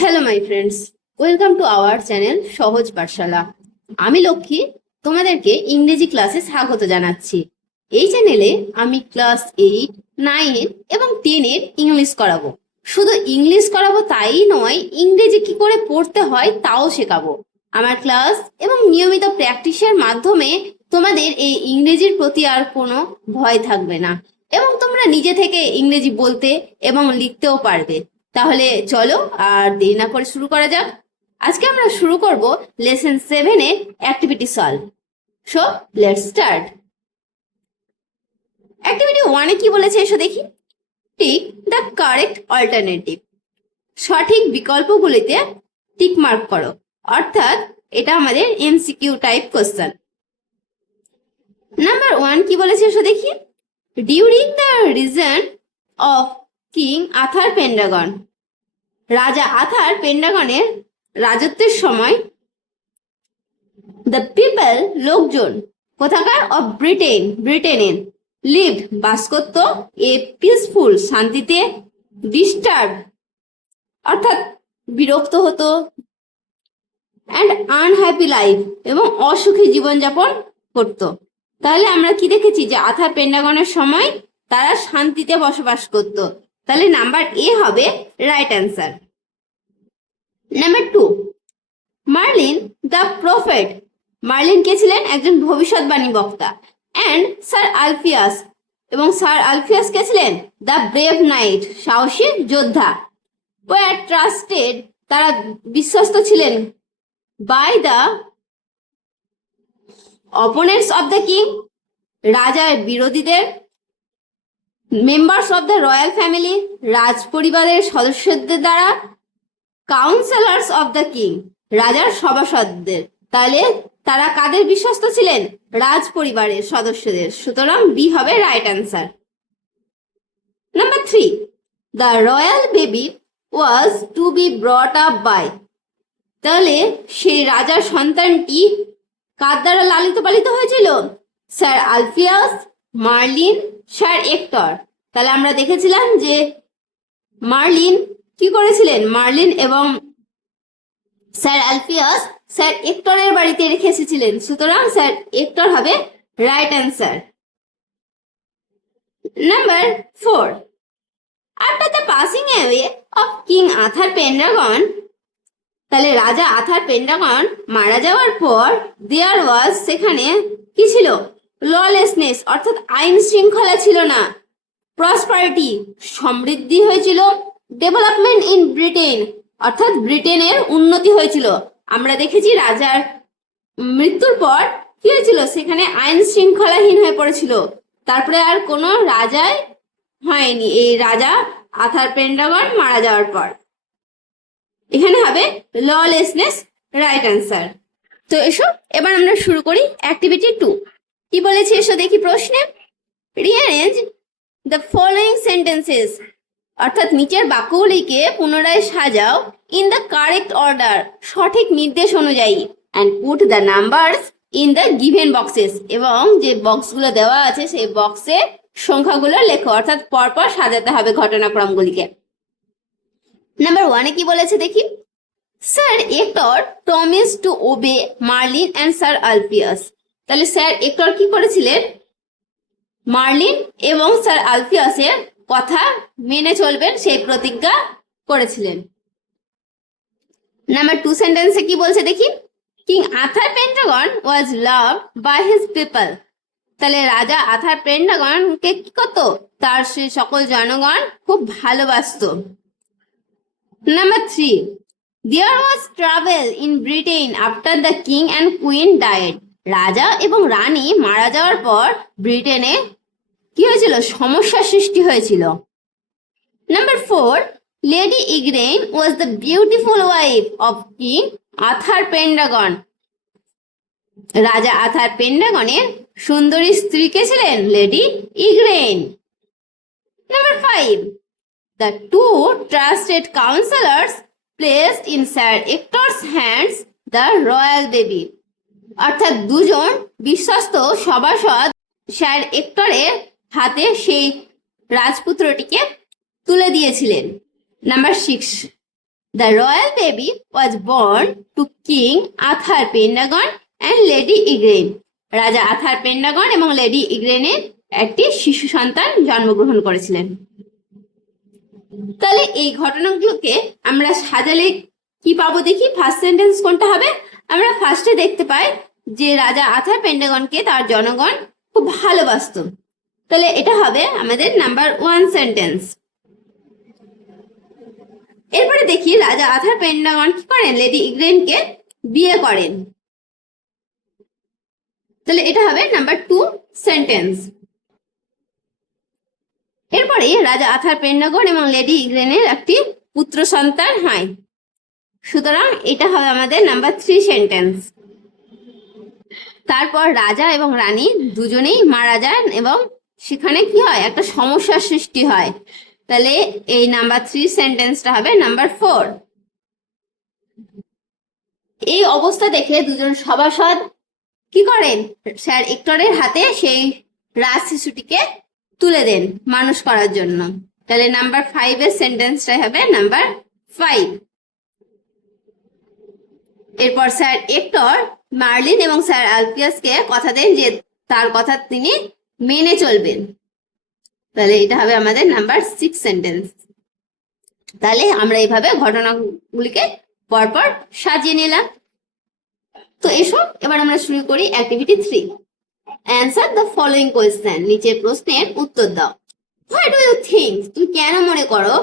Hello my friends welcome to our channel Sahaj Pathshala আমি লক্ষ্মী, তোমাদেরকে ইংরেজি ক্লাসে স্বাগত জানাচ্ছি। এই চ্যানেলে আমি ক্লাস এইট নাইন এবং টেনের ইংলিশ করাবো। শুধু ইংলিশ করাবো তাই নয়, ইংরেজি কি করে পড়তে হয় তাও শেখাবো। আমার ক্লাস এবং নিয়মিত প্র্যাকটিসের মাধ্যমে তোমাদের এই ইংরেজির প্রতি আর কোনো ভয় থাকবে না। এবং তোমরা নিজে থেকে ইংরেজি বলতে এবং লিখতেও পারবে। তাহলে চলো আর দেরি না করে শুরু করা যাক। আজকে আমরা শুরু করব লেসন সেভেনের activity solve so let start activity ওয়ানে কি বলেছে এসো দেখি। টিক দ্য কারেক্ট অল্টারনেটিভ সঠিক বিকল্পগুলিতে টিক মার্ক করো। অর্থাৎ এটা আমাদের MCQ type question number one কি বলেছে এসো দেখি। During the reason of King Arthur Pendragon রাজা আথার পেন্ডাগনের রাজত্বের সময় দ্য পিপল লোকজন কোথাকার অফ ব্রিটেন ব্রিটেনের লিভড বাস করত এ পিসফুল শান্তিতে ডিস্টার্ব অর্থাৎ বিরক্ত হতো অ্যান্ড আনহ্যাপি লাইফ এবং অসুখী জীবনযাপন করত। তাহলে আমরা কি দেখেছি যে আথার পেন্ডাগনের সময় তারা শান্তিতে বসবাস করত। তাহলে নাম্বার এ হবে right answer number two Merlin the prophet Merlin কে ছিলেন একজন ভবিষ্যৎবাণী বক্তা অ্যান্ড স্যার আলফিয়াস এবং স্যার আলফিয়াস কে ছিলেন দ্য ব্রেভ নাইট সাহসী যোদ্ধা। ট্রাস্টেড তারা বিশ্বস্ত ছিলেন by the opponents of the king রাজার বিরোধীদের members of the royal family রাজ পরিবারের সদস্যদের দ্বারা কাউন্সেলার্স অব দ্য কিং রাজার সভাসদদের। তাহলে তারা কাদের বিশ্বস্ত ছিলেন? রাজ পরিবারের সদস্যদের। সুতরাং বি হবে right answer number three the royal baby was to be brought up by তাহলে সেই রাজার সন্তানটি কার দ্বারা লালিত পালিত হয়েছিল? Sir Alphias Merlin sir Ector. তাহলে আমরা দেখেছিলাম যে মার্লিন কি করেছিলেন? মার্লিন এবং স্যার আলফিয়াস স্যার এক্টরের বাড়িতে রেখে এসেছিলেন। সুতরাং স্যার এক্টর হবে right answer. Number four. After the passing away of King Arthur Pendragon, তাহলে রাজা আথার পেন্ডাগন মারা যাওয়ার পর, দেয়ার ওয়াজ সেখানে কি ছিল? ললেসনেস অর্থাৎ আইন শৃঙ্খলা ছিল না। প্রসপারিটি সমৃদ্ধি হয়েছিল। ডেভেলপমেন্ট ইন ব্রিটেন অর্থাৎ ব্রিটেনের উন্নতি হয়েছিল। আমরা দেখেছি রাজার মৃত্যুর পর কি হয়েছিল? সেখানে আইন শৃঙ্খলাহীন হয়ে পড়েছিল। তারপরে আর কোনো রাজাই হয়নি। এই রাজা আথার পেন্ডাগন মারা যাওয়ার পর। এখানে হবে ললেসনেস রাইট অ্যান্সার তো এসো, এবার আমরা শুরু করি অ্যাক্টিভিটি টু কি বলেছে এসো দেখি প্রশ্নে? রিঅ্যারেঞ্জ দ্য ফলোয়িং সেন্টেন্সেস অর্থাৎ নিচের বাক্যগুলিকে পুনরায় সাজাও ইন দ্য কারেক্ট অর্ডার সঠিক নির্দেশ অনুযায়ী and put the numbers in the given boxes এবং যে বক্সগুলো দেওয়া আছে, সেই বক্সে সংখ্যাগুলো লেখো, অর্থাৎ পরপর সাজাতে হবে ঘটনাক্রমগুলিকে। নাম্বার ওয়ানে কি বলেছে দেখি? Sir Ector promise to obey Merlin and sir Alpheus তাহলে স্যার এক্টর কি করেছিলেন? মার্লিন এবং স্যার আলফিয়াসের কথা মেনে চলবেন, সেই প্রতিজ্ঞা করেছিলেন। নাম্বার টু সেন্টেন্সে কি বলছে দেখি? King Arthur Pendragon was love by his people তাহলে রাজা আথার পেন্টাগনকে কি করতো? তার সে সকল জনগণ খুব ভালোবাসতো। Number three there was trouble in Britain after the king and queen died রাজা এবং রানী মারা যাওয়ার পর ব্রিটেনে কি হয়েছিল? সমস্যার সৃষ্টি হয়েছিল। Number four Lady Igraine was the beautiful wife of King Arthur Pendragon রাজা আথার পেন্ডাগনের সুন্দরী স্ত্রী কে ছিলেন? Lady Igraine number five the two trusted counselors placed in sir Hector's hands the royal baby. অর্থাৎ দুজন বিশ্বস্ত সভাসদ স্যার এক্টরের হাতে সেই রাজপুত্রটিকে তুলে দিয়েছিলেন। Number six, the royal baby was born to King Arthur Pendragon and Lady Igraine রাজা আথার পেন্ডাগন এবং লেডি ইগ্রেনের একটি শিশু সন্তান জন্মগ্রহণ করেছিলেন। তাহলে এই ঘটনাগুলোকে আমরা সাজালে কি পাবো দেখি? ফার্স্ট সেন্টেন্স কোনটা হবে? আমরা ফার্স্টে দেখতে পাই যে রাজা আথার পেন্ডাগনকে তার জনগণ খুব ভালোবাসতো। তাহলে এটা হবে আমাদের নাম্বার ওয়ান সেন্টেন্স এরপরে দেখি রাজা আথার পেন্ডাগন কি করেন? লেডি ইগ্রেনকে বিয়ে করেন। তাহলে এটা হবে নাম্বার টু সেন্টেন্স এরপরে রাজা আথার পেন্ডাগন এবং লেডি ইগ্রেনের একটি পুত্র সন্তান হয়। সুতরাং এটা হবে আমাদের নাম্বার থ্রি সেন্টেন্স তারপর রাজা এবং রানী দুজনেই মারা যান এবং সেখানে কি হয়? একটা সমস্যার সৃষ্টি হয়। তাহলে এই নাম্বার থ্রি সেন্টেন্সটা হবে নাম্বার ফোর এই অবস্থা দেখে দুজন সভাসদ কি করেন? স্যার এক্টরের হাতে সেই রাজ শিশুটিকে তুলে দেন মানুষ করার জন্য। তাহলে নাম্বার ফাইভ এর সেন্টেন্সটাই হবে নাম্বার ফাইভ এরপর স্যার এক্টর মার্লিন এবং স্যার আলপিয়াসকে কথা দেন যে তার কথা তিনি মেনে চলবেন। তাহলে এটা হবে আমাদের নাম্বার সিক্স সেন্টেন্স তাহলে আমরা এইভাবে ঘটনাগুলিকে পরপর সাজিয়ে নিলাম। তো এসো, এবার আমরা শুরু করি activity three answer the following question নিচের প্রশ্নের উত্তর দাও। হোয়াট ডু ইউ থিঙ্ক তুমি কেন মনে করো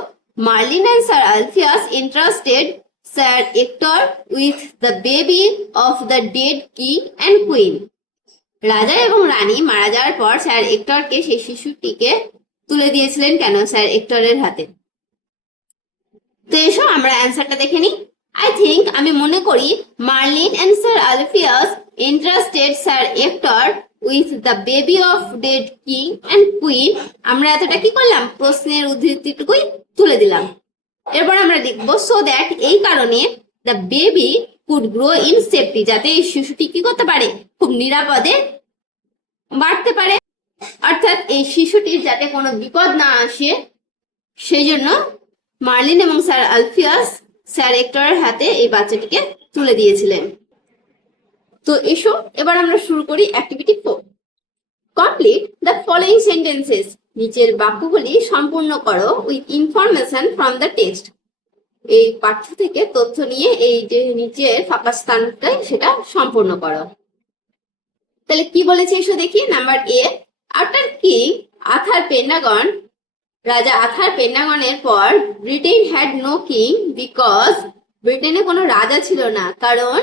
Merlin and sir Alphias interested sir Ector with the baby of the dead king and queen রাজা এবং রানী মারা যাওয়ার পর স্যার এক্টরকে সেই শিশুটিকে তুলে দিয়েছিলেন কেন স্যার এক্টরের হাতে? তো এসো আমরা অ্যান্সারটা দেখে নিই। আই থিঙ্ক আমি মনে করি Merlin and sir Alphias interested sir Ector with the baby of dead king and queen আমরা এতটা কি করলাম? প্রশ্নের উদ্ধৃতিটুকুই তুলে দিলাম। এরপর আমরা লিখব সো দ্যাট এই কারণে the baby could grow in safety যাতে এই শিশুটি কি করতে পারে? খুব নিরাপদে বাড়তে পারে। অর্থাৎ এই শিশুটির যাতে কোনো বিপদ না আসে, সেই জন্য মার্লিন এবং স্যার আলফিয়াস স্যার এক্টরের হাতে এই বাচ্চাটিকে তুলে দিয়েছিলেন। তো এসো, এবার আমরা শুরু করি activity four complete the following sentences নিচের বাক্যগুলি সম্পূর্ণ করো with information from the text এই পাঠ্য থেকে তথ্য নিয়ে এই যে নিচের ফাঁকা স্থানটাই সেটা সম্পূর্ণ করো। তাহলে কি বলেছে এসো দেখি? Number A after King Arthur Pendragon রাজা আথার পেন্ডাগনের পর Britain had no king because ব্রিটেনে কোনো রাজা ছিল না। কারণ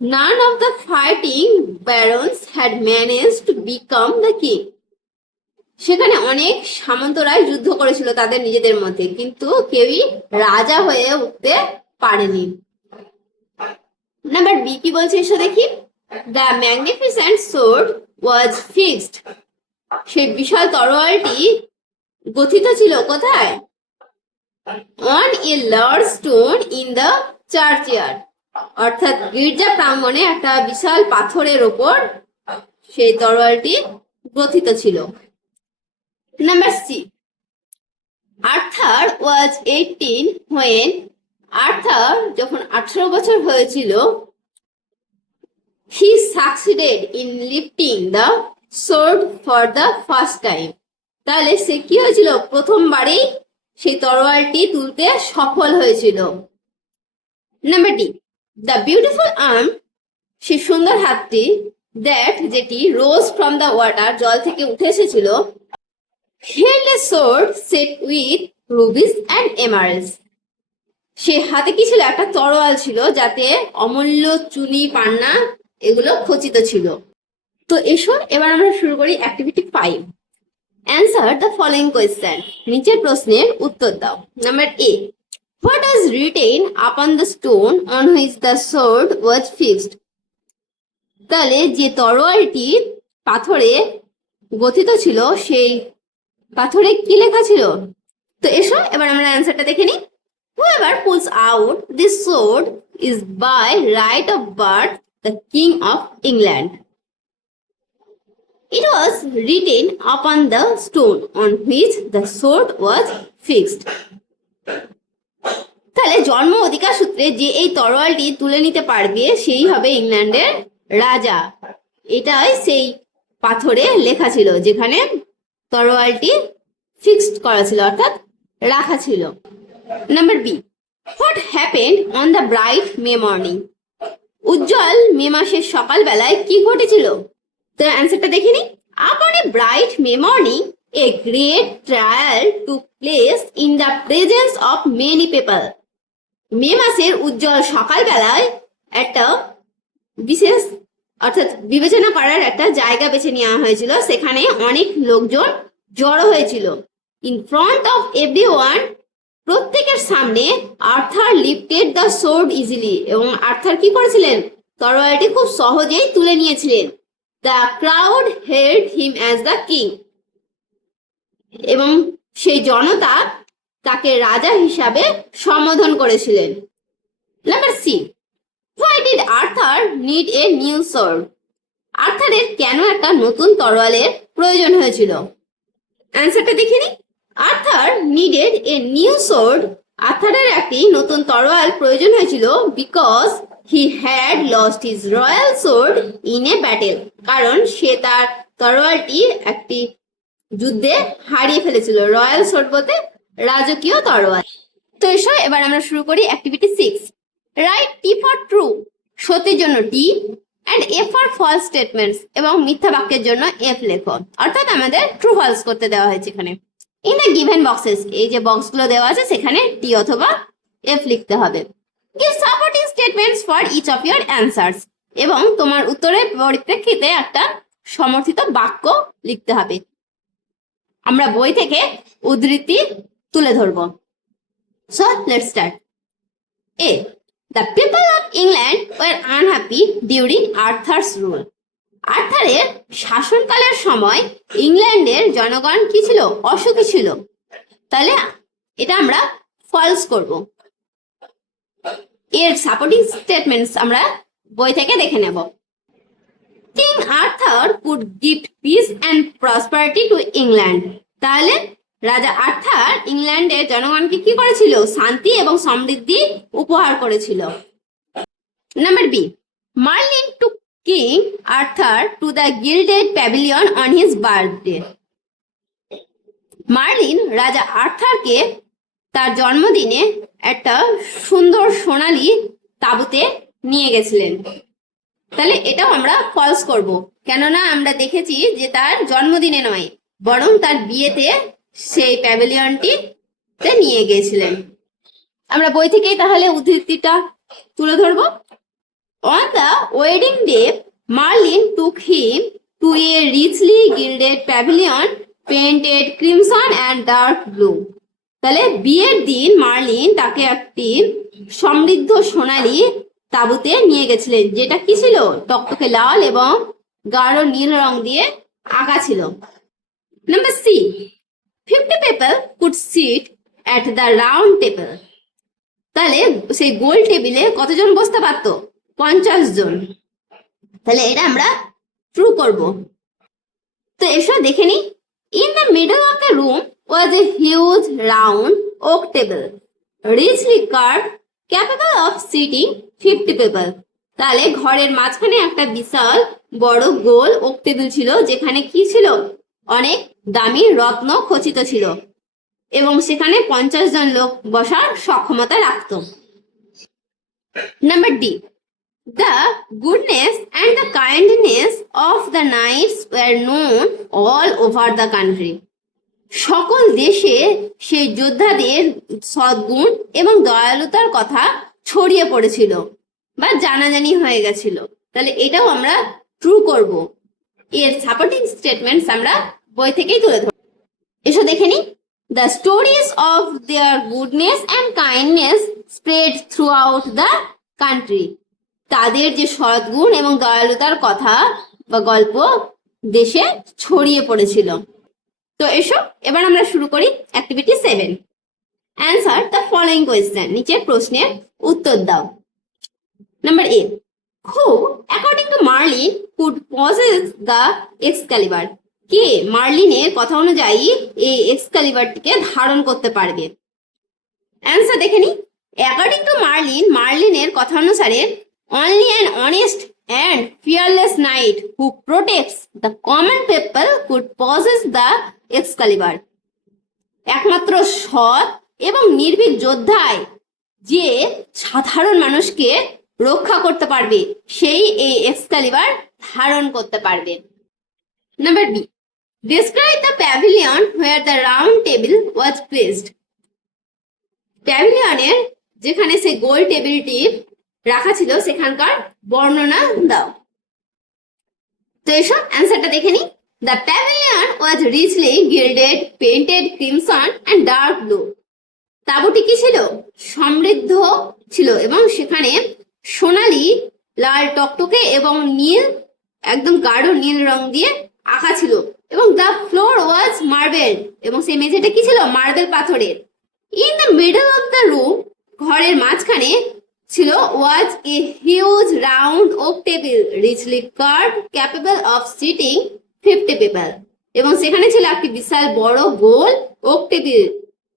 none of the fighting barons had manage to become the king সেখানে অনেক সামন্তরাই যুদ্ধ করেছিল তাদের নিজেদের মধ্যে, কিন্তু কেউই রাজা হয়ে উঠতে পারেনি। নাম্বার বি কি বলছে এসো দেখি? The magnificent sword was fixed সেই বিশাল তরোয়ালটি গথিত ছিল কোথায়? On a large stone in the churchyard অর্থাৎ গির্জা প্রাঙ্গণে একটা বিশাল পাথরের ওপর সেই তরোয়ালটি গ্রথিত ছিল। Number C Arthur was eighteen when Arthur যখন আঠারো বছর হয়েছিল he succeeded in lifting the sword for the first time তাহলে সে কি হয়েছিল? প্রথমবারেই সেই তরোয়ালটি তুলতে সফল হয়েছিল। Number D the beautiful arm সেই সুন্দর হাতটি দ্যাট যেটি রোজ ফ্রম দ্য ওয়াটার জল থেকে উঠে এসেছিল held a sword set with rubies and emeralds সে হাতে কি ছিল? একটা তরোয়াল ছিল, যাতে অমূল্য চুনি, পান্না এগুলো খচিত ছিল। তো এসো, এবার আমরা শুরু করি activity five answer the following question নিচের প্রশ্নের উত্তর দাও। Number A what is written upon the stone on which the sword was fixed তাহলে যে তরোয়ালটি পাথরে গথিত ছিল, সেই পাথরে কি লেখা ছিল? তো এসো, এবার আমরা অ্যান্সারটা দেখে নিই। Whoever pulls out this sword is by right of birth the king of England it was written upon the stone on which the sword was fixed তাহলে জন্ম অধিকার সূত্রে যে এই তরোয়ালটি তুলে নিতে পারবে, সেই হবে ইংল্যান্ডের রাজা। এটাই সেই পাথরে লেখা ছিল, যেখানে তরোয়ালটি ফিক্সড করা ছিল, অর্থাৎ রাখা ছিল। Number B what happened on the bright May morning উজ্জ্বল মে মাসের সকালবেলায় কি ঘটেছিল? তো অ্যান্সারটা দেখে নি upon a bright May morning a great trial to place in the presence of many people May মাসের উজ্জ্বল সকালবেলায় একটা বিশেষ অর্থাৎ বিবেচনা করার একটা জায়গা বেছে নেওয়া হয়েছিল, সেখানে অনেক লোকজন জড়ো হয়েছিল। In front of every one প্রত্যেকের সামনে Arthur lifted the sword easily এবং আর্থার কি করেছিলেন? তরোয়ালটি খুব সহজেই তুলে নিয়েছিলেন। The crowd held him as the king এবং সেই জনতা তাকে রাজা হিসাবে সম্বোধন করেছিলেন। Number C did Arthur need a new sword আর্থারের কেন একটা নতুন তরোয়ালের প্রয়োজন হয়েছিল? অ্যান্সারটা দেখে নি। Arthur needed a new sword আর্থারের একটি নতুন তরোয়াল প্রয়োজন হয়েছিল because he had lost his royal sword in a battle কারণ সে তার তরোয়ালটি একটি যুদ্ধে হারিয়ে ফেলেছিল। রয়্যাল সোর্ড বলতে রাজকীয় তরোয়াল। তো এসো, এবার আমরা শুরু করি activity six write T for true সত্যির জন্য ডি অ্যান্ড এফ আর ফলস স্টেটমেন্টস এবং মিথ্যা বাক্যের জন্য এফ লেখো। অর্থাৎ আমাদের ট্রু ফলস করতে দেওয়া হয়েছে এখানে। ইন দ্য গিভেন বক্সেস এই যে বক্সগুলো দেওয়া আছে, সেখানে টি অথবা এফ লিখতে হবে। Give supporting statements for each of your answers এবং তোমার উত্তরের পরিপ্রেক্ষিতে একটা সমর্থিত বাক্য লিখতে হবে। আমরা বই থেকে উদ্ধৃতি তুলে ধরবো। So let's start a the people of England were unhappy during Arthur's rule আর্থারের শাসনকালের সময় ইংল্যান্ডের জনগণ কি ছিল? অসুখী ছিল। তাহলে এটা আমরা ফলস করব। এর সাপোর্টিং স্টেটমেন্টস আমরা বই থেকে দেখে নেব। King Arthur could gift peace and prosperity to England তাহলে রাজা আর্থার ইংল্যান্ডের জনগণকে কি করেছিল? শান্তি এবং সমৃদ্ধি উপহার করেছিল। Number B Merlin to King Arthur to the gilded pavilion on his birthday Merlin রাজা আর্থারকে তার জন্মদিনে একটা সুন্দর সোনালী তাঁবুতে নিয়ে গেছিলেন। তাহলে এটাও আমরা ফলস করব। কেননা আমরা দেখেছি যে তার জন্মদিনে নয়, বরং তার বিয়েতে সেই প্যাভিলিয়নটি নিয়ে গিয়েছিলেন। আমরা বই থেকেই তাহলে উদ্ধৃতিটা তুলে ধরবো। On the wedding day Merlin took him to a richly gilded pavilion painted crimson and dark blue তাহলে বিয়ের দিন মার্লিন তাকে একটি সমৃদ্ধ সোনালি তাঁবুতে নিয়ে গেছিলেন, যেটা কি ছিল? টকটকে লাল এবং গাঢ় নীল রং দিয়ে আঁকা ছিল। Number C fifty people could sit at the round table তাহলে সেই গোল টেবিলে কতজন বসতে পারতো? পঞ্চাশ জন। তাহলে এটা আমরা ট্রু করব। তো এসো দেখে নি in the middle of the room was a huge round oak table richly carve capable of sitting fifty people তাহলে ঘরের মাঝখানে একটা বিশাল বড় গোল ওক টেবিল ছিল, যেখানে কি ছিল? অনেক দামি রত্ন খচিত ছিল এবং সেখানে পঞ্চাশ জন লোক বসার সক্ষমতা রাখত। Number D the goodness and the kindness of the knights were known all over the country সকল দেশে সেই যোদ্ধাদের সদ্গুণ এবং দয়ালুতার কথা ছড়িয়ে পড়েছিল বা জানাজানি হয়ে গেছিল। তাহলে এটাও আমরা ট্রু করব। এর সাপোর্টিং স্টেটমেন্টস আমরা বই থেকেই তুলে ধরব। এসো দেখে নি the stories of their goodness and kindness spread throughout the country তাদের যে সদ্গুণ এবং দয়ালুতার কথা বা গল্প দেশে ছড়িয়ে পড়েছিল। তো এসো, এবার আমরা শুরু করি activity seven answer the following question নিচের প্রশ্নের উত্তর দাও। Number A who according to Merlin could possess the Excalibur কে? মার্লিনের কথা অনুযায়ী এই এক্সক্যালিবারটিকে ধারণ করতে পারবে। অ্যান্সার দেখে নি। অ্যাকর্ডিং টু মার্লিন মার্লিনের কথা অনুসারে only an honest and fearless knight who protects the common people could possess the Excalibur একমাত্র সৎ এবং নির্ভীক যোদ্ধায় যে সাধারণ মানুষকে রক্ষা করতে পারবে, সেই এই এক্সকালিবার ধারণ করতে পারবে। Number B describe the pavilion where the round table was placed প্যাভিলিয়নের যেখানে সেই গোল টেবিলটি রাখা ছিল, সেখানকার বর্ণনা দাও। তো এসব অ্যান্সারটা দেখে নি। The pavilion was richly gilded painted crimson and dark blue তাঁবুটি কি ছিল? সমৃদ্ধ ছিল এবং সেখানে সোনালি, লাল টকটকে এবং নীল, একদম গাঢ় নীল রং দিয়ে আঁকা ছিল। এবং দ্য ফ্লোর ওয়াজ মার্বেল এবং সেই মেঝেটা কি ছিল? মার্বেল পাথরের। In the middle of the room ঘরের মাঝখানে ছিল was a huge round oak table richly carve capable of sitting fifty people এবং সেখানে ছিল একটি বিশাল বড় গোল ওক টেবিল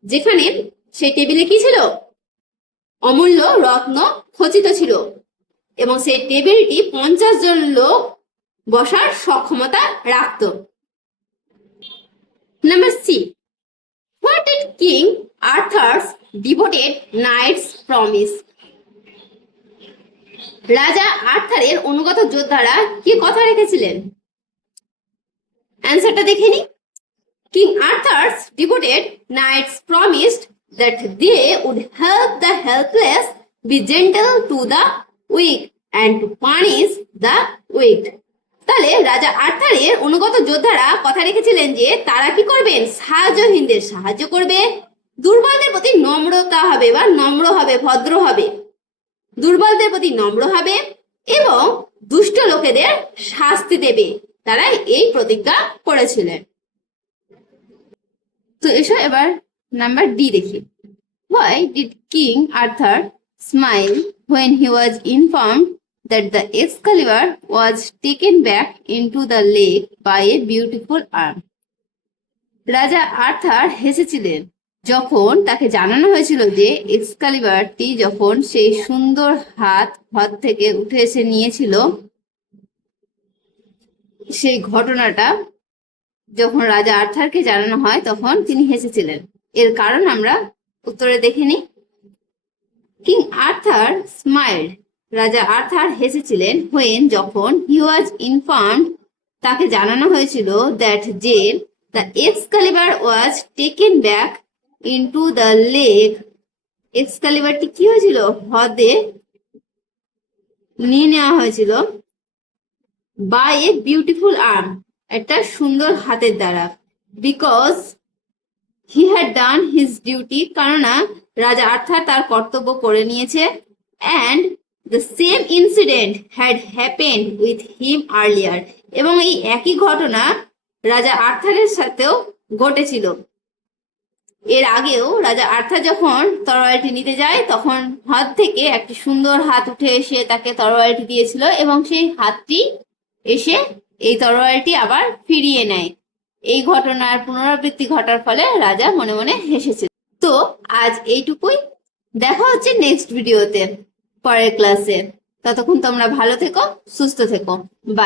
যেখানে সেই টেবিলে কি ছিল? অমূল্য রত্ন খচিত ছিল। এবং সেই টেবিলটি পঞ্চাশ জন লোক বসার সক্ষমতা রাখত। Number C what did King Arthur's devoted knights promise রাজা আর্থারের অনুগত যোদ্ধারা কি কথা রেখেছিলেন? অ্যান্সারটা দেখে নি। King Arthur's devoted knights promised that they would help the helpless, be gentle to the weak, and to punish the weak. তাহলে রাজা আর্থারের অনুগত যোদ্ধারা কথা রেখেছিলেন যে তারা কি করবেন? সাহায্যহীনদের সাহায্য করবে। দুর্বলদের প্রতি নম্রতা হবে বা নম্র হবে, ভদ্র হবে। দুর্বলদের প্রতি নম্র হবে এবং দুষ্ট লোকেদের শাস্তি দেবে। তারা এই প্রতিজ্ঞা করেছিলেন। তো এসো এবার নাম্বার ডি দেখি। Why did King Arthur smile when he was informed that the Excalibur was taken back into the lake by a beautiful arm? রাজা আর্থার হেসেছিলেন। যখন তাকে জানানো হয়েছিল যে এক্সকালিবারটি যখন সেই সুন্দর হাত হ্রদ থেকে উঠে এসে নিয়েছিল, সেই ঘটনাটা যখন রাজা আর্থারকে জানানো হয়, তখন তিনি হেসেছিলেন। এর কারণ আমরা উত্তরে দেখে নিই। King Arthur smiled. রাজা আর্থার হেসেছিলেন হোয়েন যখন হি ওয়াজ ইনফর্মড তাকে জানানো হয়েছিল দ্যাট যে the Excalibur was taken back into the lake এক্সকালিবারটি কি হয়েছিল? হ্রদে নিয়ে নেওয়া হয়েছিল বাই এ বিউটিফুল আর্ম একটা সুন্দর হাতের দ্বারা because he had done his duty কেননা রাজা আর্থার তার কর্তব্য করে নিয়েছে and the same incident had happened with him earlier এবং এই একই ঘটনা রাজা আর্থারের সাথেও ঘটেছিল। এর আগেও রাজা আর্থার যখন তরোয়ালটি নিতে যায়, তখন হাত থেকে একটি সুন্দর হাত উঠে এসে তাকে তরোয়ালটি দিয়েছিল এবং সেই হাতটি এসে এই তরোয়ালটি আবার ফিরিয়ে নেয়। এই ঘটনার পুনরাবৃত্তি ঘটার ফলে রাজা মনে মনে হেসেছিল। তো আজ এইটুকুই। দেখা হচ্ছে নেক্সট ভিডিওতে পরের ক্লাসে ততক্ষণ তোমরা ভালো থেকো সুস্থ থেকো। বাই